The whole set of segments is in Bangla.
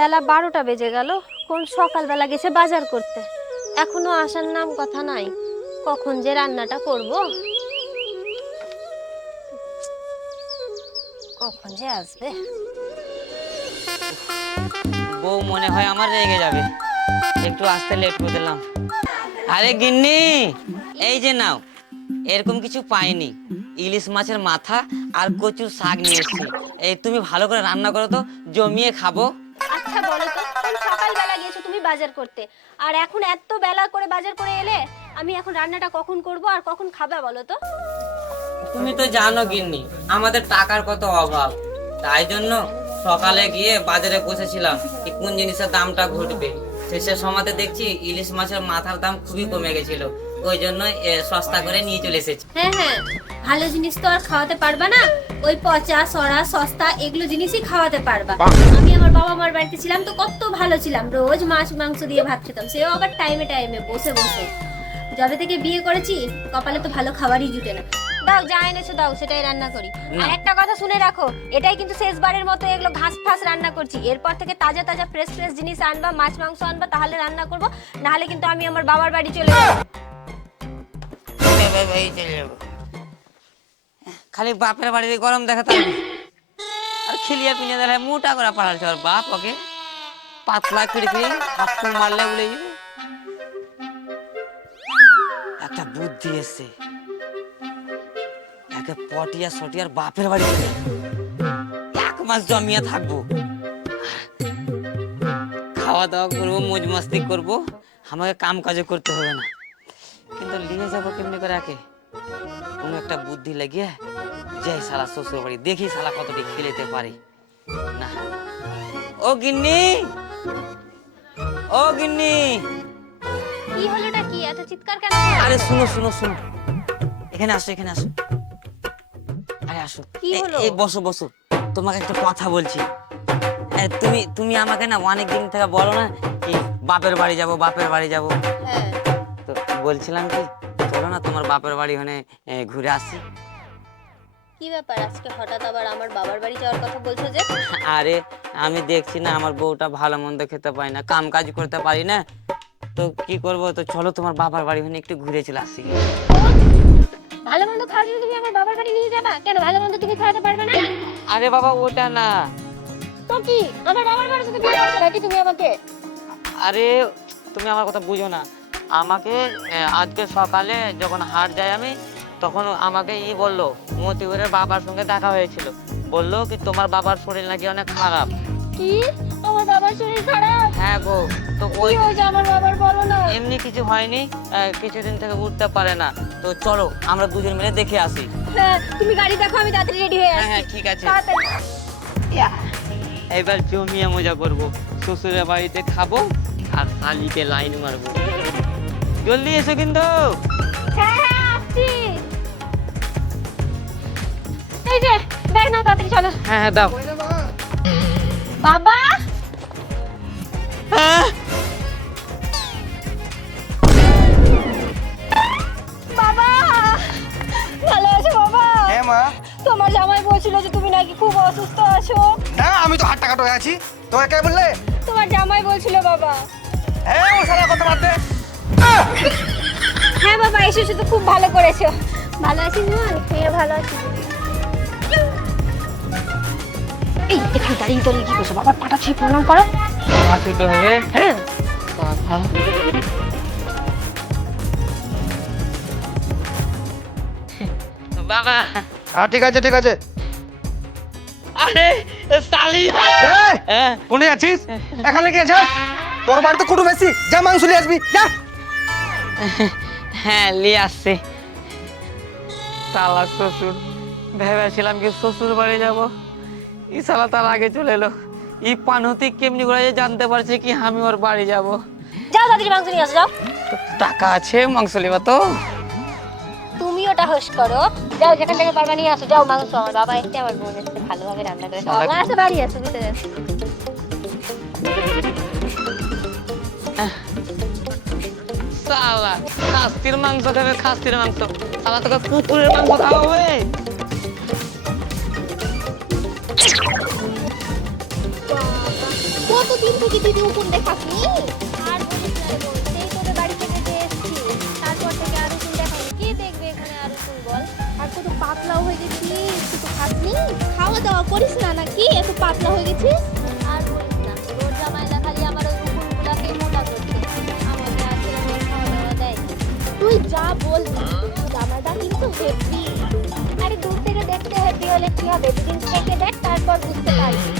বেলা বারোটা বেজে গেল। কোন সকালবেলা গেছে বাজার করতে? এখনও আসার নাম কথা নাই। কখন যে রান্নাটা করব? কখন যে আসবে? বউ মনে হয় আমার রেগে যাবে। একটু আসতে লেট করে দিলাম। আরে গিন্নি, এই যে নাও। এরকম কিছু পাইনি। ইলিশ মাছের মাথা আর কচুর শাক নিয়ে এসেছি। এই তুমি ভালো করে রান্না করো তো, জমিয়ে খাব। আচ্ছা বলো তো। কোন সকালবেলা গেছো তুমি বাজার করতে। আর এখন এত বেলা করে বাজার করে এলে, আমি এখন রান্নাটা কখন করব আর কখন খাবে বলো তো? তুমি তো জানো গিন্নি, আমাদের টাকার কত অভাব। তাই জন্য সকালে গিয়ে বাজারে বসেছিলাম কি কোন জিনিসের দামটা ঘটবে। শেষের সময়তে দেখছি ইলিশ মাছের মাথার দাম খুবই কমে গেছিল। ওই জন্য সস্তা করে নিয়ে চলে এসেছি। হ্যাঁ হ্যাঁ ভালো জিনিস তো আর খাওয়াতে পারবা না। ওই পচা সরা সস্তা এগুলো জিনিসই খাওয়াতে পারবা। আমি আমার বাবা মার বাড়িতে ছিলাম তো কত ভালো ছিলাম। রোজ মাছ মাংস দিয়ে ভাত খেতাম। সেও আবার টাইমে টাইমে বসে বসে। যবে থেকে বিয়ে করেছি কপালে তো ভালো খাবারই জুটে না। দাও যা এনেছো দাও সেটাই রান্না করি। আর একটা কথা শুনে রাখো এটাই কিন্তু শেষবারের মতো এগুলো ঘাস ফাস রান্না করছি। এরপর থেকে তাজা তাজা ফ্রেশ ফ্রেশ জিনিস আনবা মাছ মাংস আনবা তাহলে রান্না করব। নাহলে কিন্তু আমি আমার বাবার বাড়ি চলে যাব। খালি বাপের বাড়িতে গরম দেখাতে হবে আর খেলিয়া পিনিয়ে দিলে মোটা করে পাঠাচ্ছে ওর বাপ ওকে। পাতলা খিড়কি হাত মারলে উড়ে একটা বুদ্ধি এসছে। একে পটিয়া সটিয়ার বাপের বাড়ি এক মাস জমিয়ে থাকব। খাওয়া দাওয়া করব মজ মাস্তি করব। আমাকে কাম কাজও করতে হবে না। কিন্তু নিয়ে যাব কেমনি করে একে কোনো একটা বুদ্ধি লাগিয়ে যাই শালা শ্বশুর বাড়ি দেখি শালা কতটি খেলেতে পারি। না। ও গিন্নি! ও গিন্নি! কি হলোটা কি? এত চিৎকার কেন? আরে শুনো শুনো শুনো। এখানে আসো এখানে আসো। আরে আসো। কি হলো? এই বসো বসো। তোমাকে একটা কথা বলছি। তুমি তুমি আমাকে না অনেক দিন থেকে বলো না কি বাপের বাড়ি যাব বাপের বাড়ি যাব। হ্যাঁ। বলছিলাম কি চলো না তোমার বাপের বাড়ি ওখানে ঘুরে আসি। কি ব্যাপার আজকে হঠাৎ আবার আমার বাবার বাড়ি যাওয়ার কথা বলছো যে? আরে আমি দেখছি না আমার বউটা ভালো মন্দ খেতে পায় না কাম কাজ করতে পারি না। তো কি করব তো চলো তোমার বাবার বাড়ি ওখানে একটু ঘুরে চলে আসি। ভালো মন্দ খাওয়ার জন্য তুমি আমার বাবার বাড়ি নিয়ে যাবা? কেন ভালো মন্দ তুমি খাওয়াতে পারবে না? আরে বাবা ওটা না। তো কি? আমার বাবার নাকি তুমি আমাকে? আরে তুমি আমার কথা বুঝো না। আমাকে আজকে সকালে যখন হাট যাই আমি তখন আমাকে ই বলল মতিউরের বাবার সঙ্গে দেখা হয়েছিল। বলল কি তোমার বাবার শরীর নাকি অনেক খারাপ? কি? আমার বাবার শরীর খারাপ? হ্যাঁ গো তো ওই আমার বাবার? বলো না। এমনি কিছু হয়নি কিছুদিন থেকে উঠতে পারে না। তো চলো আমরা দুজন মিলে দেখে আসি। হ্যাঁ তুমি গাড়ি দেখো আমি তাড়াতাড়ি রেডি হয়ে হ্যাঁ হ্যাঁ ঠিক আছে। এবার জমিয়ে মজা করব। শ্বশুরের বাড়িতে খাব আর শালিকে লাইন মারবো। জলদি এসো কিন্তু। হ্যাঁ হ্যাঁ আসছি। এই যে ব্যাগ নাও তাড়াতাড়ি চলো। হ্যাঁ হ্যাঁ দাও। বাবা! হ্যাঁ। বাবা! ভালো আছো বাবা? হ্যাঁ মা। তোমার জামাই বলছিল যে তুমি নাকি খুব অসুস্থ আছো। না আমি তো হাট টাকাট হয়ে আছি। তোমাকে কে বললে? তোমার জামাই বলছিল বাবা। হ্যাঁ ও সারা কথা বাদ দে। হ্যাঁ বাবা এসেছ তো খুব ভালো করেছ। ভালো আছিস মা হ্যাঁ ভালো আছি। এই এখানে দাঁড়িয়ে দাঁড়িয়ে কি করছ বাবার পাটা ছুঁয়ে প্রণাম করো। হ্যাঁ। বাবা। হ্যাঁ ঠিক আছে ঠিক আছে। আরে হ্যাঁ। কোনে আছিস? এখানে কি আছে তোর বাড়ি তো কুটুম বেশি। যা মাংস নিয়ে আসবি। যা। হ্যাঁ নিয়ে আসছে তালা শ্বশুর। ভেবেছিলাম কি শ্বশুর বাড়ি যাব। ই শালা তার আগে চলে এলো। ই পানতি কেমনি করে যে জানতে পারছে কি আমি ওর বাড়ি যাব। যাও তাড়াতাড়ি মাংস নিয়ে আসো যাও। টাকা আছে মাংস লিবা তো। তুমি ওটা হোস করো। যাও যেখান থেকে পারবা নিয়ে আসো। যাও মাংস আমার বাবা এসে আমার বোন এসে ভালোভাবে রান্না করে খাওয়া আমার বাড়ি আসো ভিতরে আসো। শালা খাস্তির মাংস খাবে খাস্তির মাংস। শালা তোকে কুকুরের মাংস খাওয়াবে। কত কতদিন থেকে দিদি উকুন দেখাসনি আর বলিস না বোন, সেই তোদের বাড়ি থেকে যে এসেছি তারপর থেকে আর উকুন দেখাই কে দেখবে এখানে আর উকুন বল? আর কত পাতলাও হয়ে গেছিস কিছু খাসনি? খাওয়া দাওয়া করিস না নাকি? এত পাতলা হয়ে গেছিস? যা বলবি জামাটা কিন্তু হেভি আরে দূর থেকে দেখতে হেভি হলে কি হবে? দুদিন থেকে দেখ তারপর বুঝতে পারবি।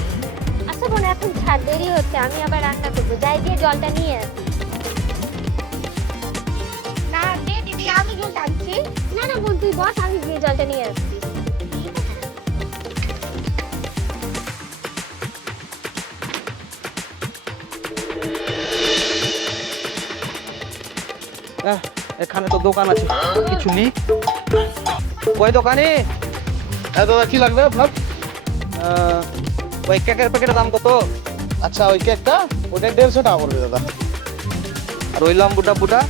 আচ্ছা বোন এখন ছাড় দেরি হচ্ছে আমি আবার রান্না করব। যাই গিয়ে জলটা নিয়ে না দে দিদি আমি জল টানছি। না না বোন তুই বস আমি গিয়ে জলটা নিয়ে আসছি এখানে তো দোকান আছে। কিছু নি ওই দোকানে। হ্যাঁ দাদা কি লাগবে আপনার? ওই কেকের প্যাকেটের দাম কত? আচ্ছা ওই কেকটা? ওটা দেড়শো টাকা পড়বে দাদা। আর ওই লম্বুটা বুটা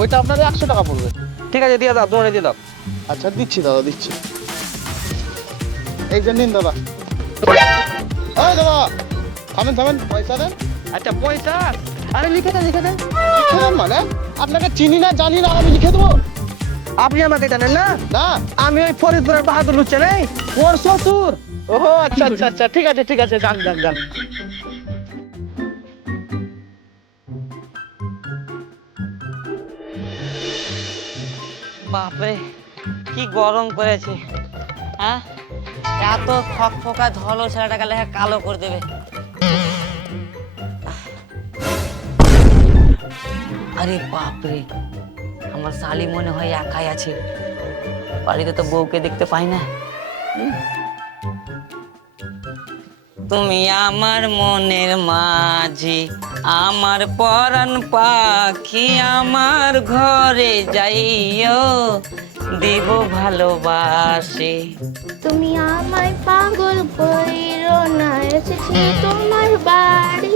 ওইটা আপনার একশো টাকা পড়বে। ঠিক আছে দিয়ে দাও দোকানে দিয়ে দাও। আচ্ছা দিচ্ছি দাদা দিচ্ছি। এই যে নিন দাদা। ওই দাদা থামেন থামেন পয়সা দেন। আচ্ছা পয়সা? আরে লিখে দেন লিখে দেন। মানে আপনাকে চিনি না জানি না আমি লিখে দেবো। আপনি আমাকে জানেন না? না। আমি ওই ফরিদপুরের বাহাদুর লুচ্ছে নেই ওর শ্বশুর। ও আচ্ছা আচ্ছা আচ্ছা ঠিক আছে ঠিক আছে যান যান যান। বাপরে কি গরম করেছে হ্যাঁ? এত ফক ফকা ধলো ছেলেটাকে লেখা কালো করে দেবে। আরে বাপরে, আমার শালি মনে হয় একাই আছে। বাড়িতে তো বউকে দেখতে পাই না। তুমি আমার মনের মাঝি, আমার পরাণ পাখি, আমার ঘরে যাইও, দিব ভালোবাসে। তুমি আমায় পাগল কইরো না, এসেছি তোমার বাড়ি,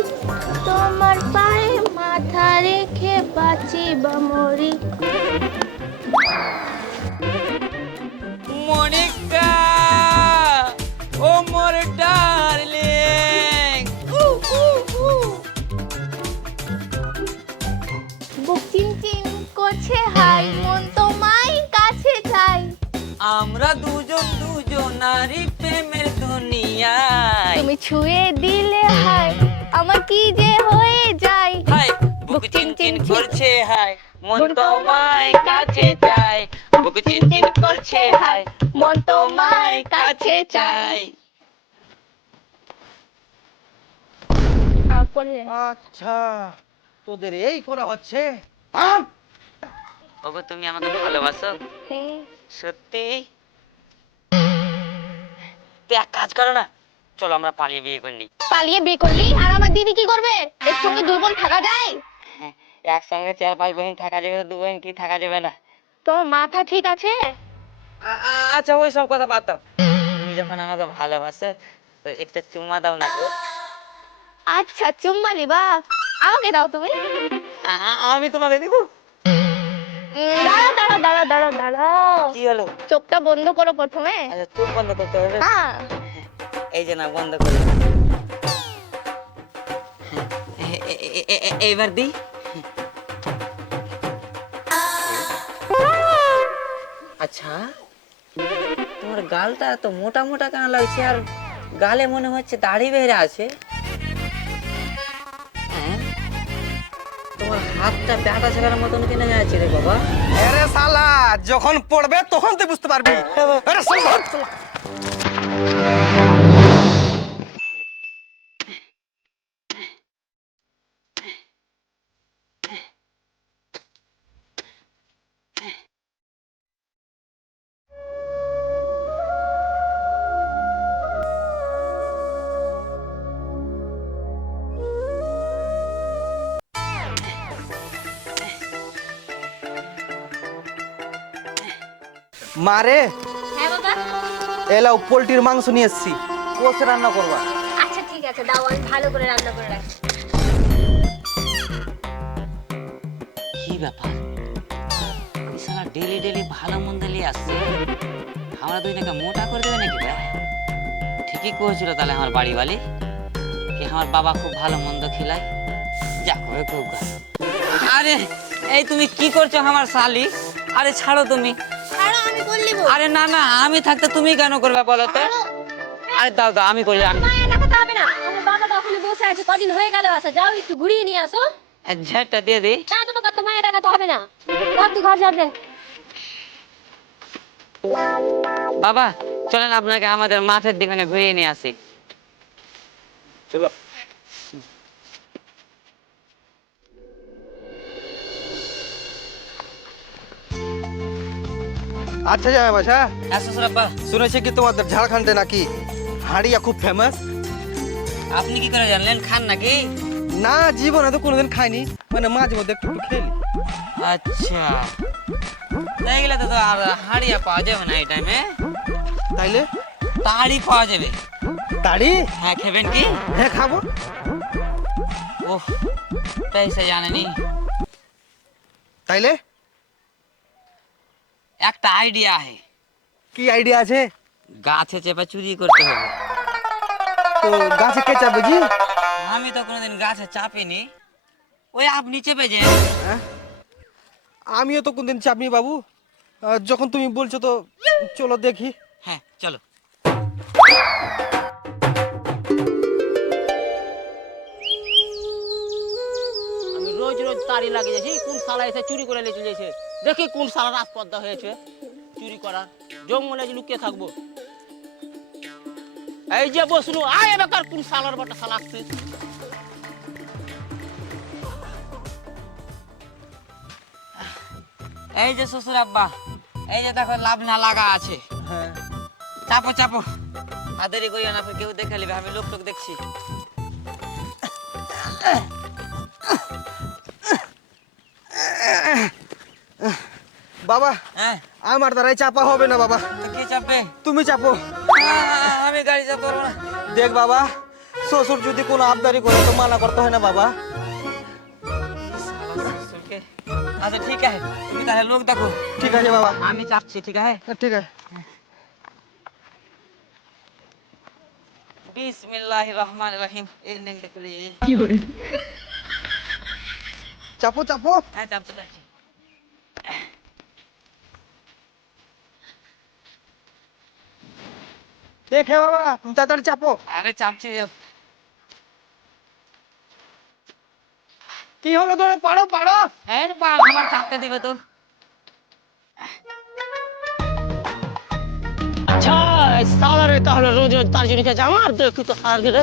তোমার পায়ে মাথা রেখে বাঁচি বা মরি। মনিকা ও মোর ডার্লিং। বুক চিন চিন করছে হাই মন তোমায় কাছে চাই। আমরা দুজন দুজনারই প্রেমের দুনিয়ায়। তুমি ছুঁয়ে দিলে হাই আমার কি যে হয়ে যায়? করছে হাই মন তোমায় কাছে চাই। বুক চিন চিন করছে হাই মন তোমায় কাছে চাই। আচ্ছা তোদের এই করা হচ্ছে? ওগো তুমি আমাকে ভালোবাসো? হ্যাঁ। সত্যি? তুই এক কাজ করো না চলো আমরা পালিয়ে বিয়ে করে পালিয়ে বিয়ে করলি আর আমার দিদি কি করবে? এর সঙ্গে দুর্বল থাকা যায়? একসঙ্গে চার পাঁচ বোন থাকা যাবে দু বোন কি থাকা যাবে না। তোমার মাথা ঠিক আছে? আচ্ছা ওই সব কথা বাদ দাও। তুমি যখন আমাকে ভালোবাসো তো একটা চুমা দাও না আচ্ছা চুম্মা নিবা আমাকে দাও তুমি। আমি তোমাকে দিব? দাঁড়াও দাঁড়াও দাঁড়াও দাঁড়াও দাঁড়াও। কি হলো? চোখটা বন্ধ করো প্রথমে। আচ্ছা চোখ বন্ধ করতে হবে। হ্যাঁ। এই যে না বন্ধ করে এইবার দিই। আচ্ছা। তোমার গালটা এত মোটা মোটা কেন লাগছে? আর গালে মনে হচ্ছে দাড়ি বেড়ে আছে। হ্যাঁ? তোমার হাতটা ব্যাটা ছেলের মতন কিনে আছে রে বাবা। আরে শালা যখন পড়বে তখন তুই বুঝতে পারবি। আরে শালা, মারে হ্যাঁ বাবা। এলাও পোলট্রির মাংস নিয়ে এসছি। কষে রান্না করবা। আচ্ছা ঠিক আছে দাও আমি ভালো করে রান্না করে রাখছি। কি ব্যাপার? এই শালা ডেলি ডেলি ভালো মন্দ নিয়ে আসছে। আমরা দুই নাকি মোটা করে দেবে নাকি ভাই ঠিকই করেছিল তাহলে আমার বাড়ি বালি কি আমার বাবা খুব ভালো মন্দ খিলায়? যা করে খুব আরে এই তুমি কি করছ আমার শালি? আরে ছাড়ো তুমি। আমি আরে না না আমি থাকতে তুমি কেন করবে বলো তো? আরে দাও দাও আমি করি আমি হবে না। আমার বাবা তখন বসে আছে কদিন হয়ে গেল আসা যাও একটু ঘুরিয়ে নিয়ে আসো। ঝাড়টা দিয়ে দিই। না তোমাকে তো মায়ের হবে না। ঘর তুই ঘর যাবে বাবা চলেন আপনাকে আমাদের মাঠের দিকে ঘুরিয়ে নিয়ে আসি। চলো। আচ্ছা জামাই বাসা হ্যাঁ শ্বশুর আব্বা শুনেছি কি তোমাদের ঝাড়খণ্ডে নাকি হাড়িয়া খুব ফেমাস আপনি কি করে জানলেন খান নাকি না জীবনে তো কোনোদিন খাইনি মানে মাঝে মধ্যে একটু একটু খেলি আচ্ছা তাই গেলে তো তো আর হাড়িয়া পাওয়া যাবে না এই টাইমে তাইলে তাড়ি পাওয়া যাবে তাড়ি হ্যাঁ খাবেন কি হ্যাঁ খাব ওহ তাই সে জানেনি তাইলে একটা আইডিয়া আছে। কি আইডিয়া আছে? গাছে চেপে চুরি করতে হবে। তো গাছে কে চাপবে জি? আমি তো কোনোদিন গাছে চাপিনি। ওই আপনি চেপে যে। হ্যাঁ? আমিও তো কোনদিন চাপনি বাবু। যখন তুমি বলছো তো চলো দেখি। হ্যাঁ চলো। আমি রোজ রোজ তাড়ি লাগিয়ে যাচ্ছি কোন শালা এসে চুরি করে নিয়ে চলে যাচ্ছে দেখি কোন শালা রাজপদ্মা হয়েছে। চুরি করার। জঙ্গলে লুকিয়ে থাকব। এই যে বসনু আয় বেকার কোন শালার বাটা শালা আসছে। এই যে শ্বশুর আব্বা এই যে দেখো লাভ না লাগা আছে। হ্যাঁ। চাপো চাপো। দেরি করিও না কেউ দেখে নিবে আমি লোক টোক দেখছি। বাবা হ্যাঁ আমার দ্বারাই চাপা হবে না বাবা তো কে চাপবে তুমি চাপো আহ, আমি গাড়ি চাপতে পারব না দেখ বাবা শ্বশুর যদি কোনো আবদারি করে তো মানা করতে হয় না বাবা শ্বশুরকে। আচ্ছা ঠিক আছে তুমি তাহলে লোক দেখো ঠিক আছে বাবা আমি চাপছি ঠিক আছে হ্যাঁ, ঠিক আছে বিসমিল্লাহ রহমান রহিম এই লিঙ্কটা করে চাপো চাপো হ্যাঁ চাপতে দেখে বাবা তুমি তাড়াতাড়ি চাপো। আরে চাপছি। কি হলো তোরে? পারো পারো। হ্যাঁ আমার চাপতে দিবে তো। আচ্ছা তাহলে রোজ রোজ তার জন্য খেয়েছে। আমার দেখি তো হার গেলে।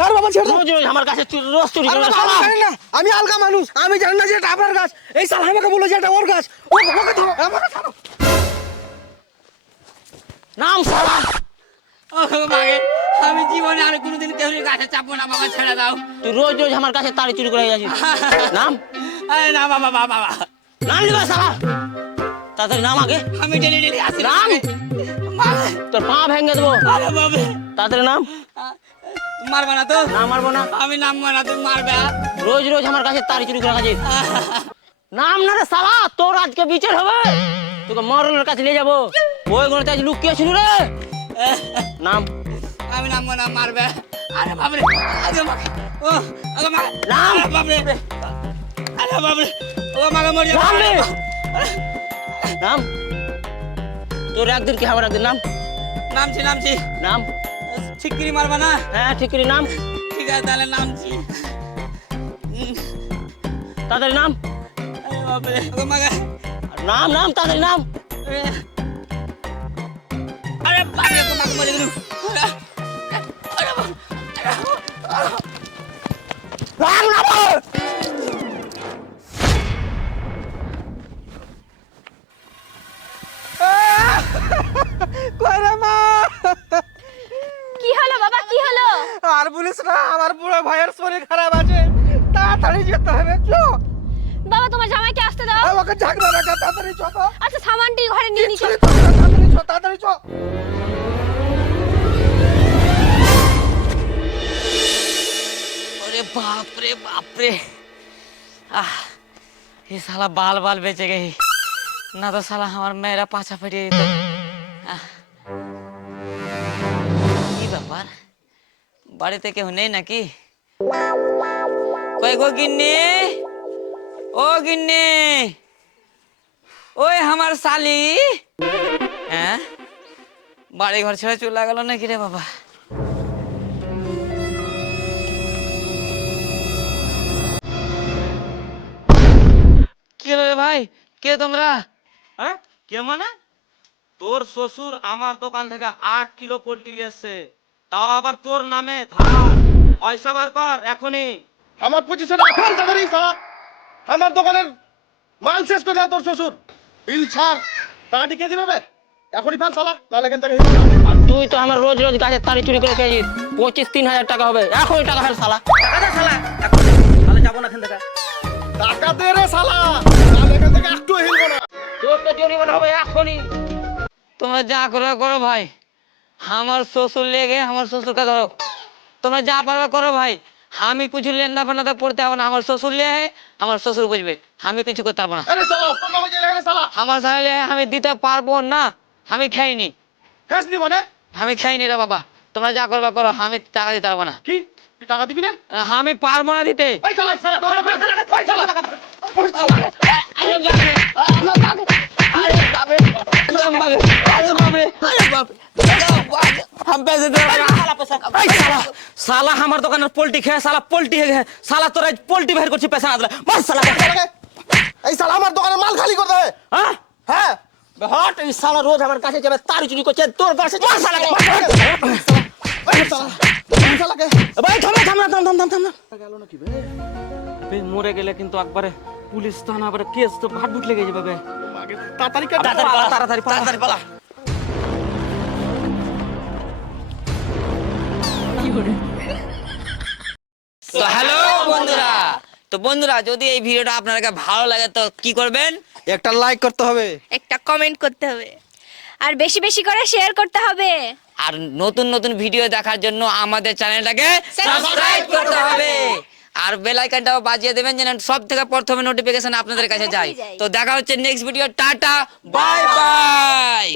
আরে বাবা ছেড়ে রোজ রোজ আমার কাছে চুরি- করে আমি জানি না আমি আলগা মানুষ। আমি জানি না যে এটা আপনার গাছ। এই সাল আমাকে বলো যে এটা ওর গাছ। ও- ধরো আমাকে ধরো নাম শালা ও মাগে আমি জীবনে আর কোনোদিন কেউ গাছে চাপবো না বাবা ছেড়ে দাও। তুই রোজ রোজ আমার কাছে তাড়ি চুরি করে যাচ্ছিস নাম? আরে না বাবা বাবা বাবা। নাম নিবা শালা তাড়াতাড়ি নাম আগে। আমি ডেলি ডেলি আসি। নাম? তোর পা ভেঙে দেবো। আরে বাবা। তাড়াতাড়ি নাম? মারবে না তো? না মারবো না। আমি নাম মারা তুমি মারবে। রোজ রোজ আমার কাছে তাড়ি চুরি করে খাচ্ছিস নাম না রে শালা তোর আজকে বিচার হবে। তোকে মরণের কাছে নিয়ে যাব। ওই গণতে আজ লুকিয়ে ছিল রে। নাম। আমি নামবো না মারবে। আরে বাবরে আগে মাকে ও আগে মা নাম? বাবরে আরে বাবরে ও মাকে মরি নাম রে। নাম। তোর একদিন কি হবে একদিন? নাম। নামছি নামছি। নাম। ঠিকরি মারবা না? হ্যাঁ ঠিকরি নাম। ঠিক আছে তাহলে নামছি। তাড়াতাড়ি নাম। নাম নাম তাড়াতাড়ি নাম আরে বাবরে ও মাকে মরি গেলুম আরে বাবরে अरे बाप रे बाप रे आह ये साला बाल बाल बेचे गई ना तो साला हमारा मेरा पाछा फटिए तो आह। বাড়িতে কেউ নেই নাকি কই গো গিন্নি ও গিন্নি ওই আমার শালি হ্যাঁ বাড়ি ঘর ছেড়ে চলে গেল নাকি রে বাবা ভাই কে তোমরা? হ্যাঁ কে মানে? তোর শ্বশুর আমার দোকান থেকে আট কিলো পোল্ট্রি এসছে। তাও আবার তোর নামে পয়সা বার কর এখনই। আমার তাড়াতাড়ি আমার দোকানের মাল শেষ করে তোর শ্বশুর। বিল ছাড়। টাকাটি কে দিবে এখনই ফেল সালা। নাহলে এখান থেকে হিল না। আর তুই তো আমার রোজ রোজ গাছের তারি চুরি করে খেয়েছিস। পঁচিশ তিন হাজার টাকা হবে। এখনই টাকা ফেল শালা টাকা দে রে সালা এখান জরিমানা হবে এখনই। তোমরা যা করো করো ভাই। আমার শ্বশুর লেগে আমার শ্বশুরকে ধরো। তোমরা যা পারবে করো ভাই। আমি কিছু লেনদা ফেন্দা করতে হবে না। আমার শ্বশুর লে আমার শ্বশুর বুঝবে। আমি কিছু করতে পারব না। আমার সাথে আমি দিতে পারব না। আমি খাইনি। আমি খাইনি রে বাবা। তোমরা যা করবে করো। আমি টাকা দিতে পারব না। কি? টাকা দিবি না? আমি পারব না দিতে। এই সালা সালা তোর নামে ওই সালা ওই সালা हम पैसे दे এই শালা শালা আমার দোকানের পোল্ট্রি খেয়ে শালা পোল্ট্রি খেয়ে শালা তোরা পোল্ট্রি বের করছি পেছনে দিলে মার শালা সালাকে এই সালা আমার দোকানের মাল খালি করতে হবে হ্যাঁ হ্যাঁ হট এই শালা রোজ আমার কাছে যাবে তারি চুরি করছে তোর কাছে এই সালা এই সালাকে ভাই থামো থাম না থাম থাম থাম থাম না বে মরে গেলে কিন্তু একবারে পুলিশ থানা আবার কেস তো ভাট ভুট লেগে যাবে তাড়াতাড়ি তাড়াতাড়ি পালা। তাড়াতাড়ি পালা। তো হ্যালো বন্ধুরা তো বন্ধুরা যদি এই ভিডিওটা আপনাদের ভালো লাগে তো কি করবেন? একটা লাইক করতে হবে। একটা কমেন্ট করতে হবে। আর বেশি বেশি করে শেয়ার করতে হবে। আর নতুন নতুন ভিডিও দেখার জন্য আমাদের চ্যানেলটাকে সাবস্ক্রাইব করতে হবে। আর বেল আইকনটাও বাজিয়ে দেবেন যেন সব থেকে প্রথমে নোটিফিকেশন আপনাদের কাছে যায়। তো দেখা হচ্ছে next video tata bye bye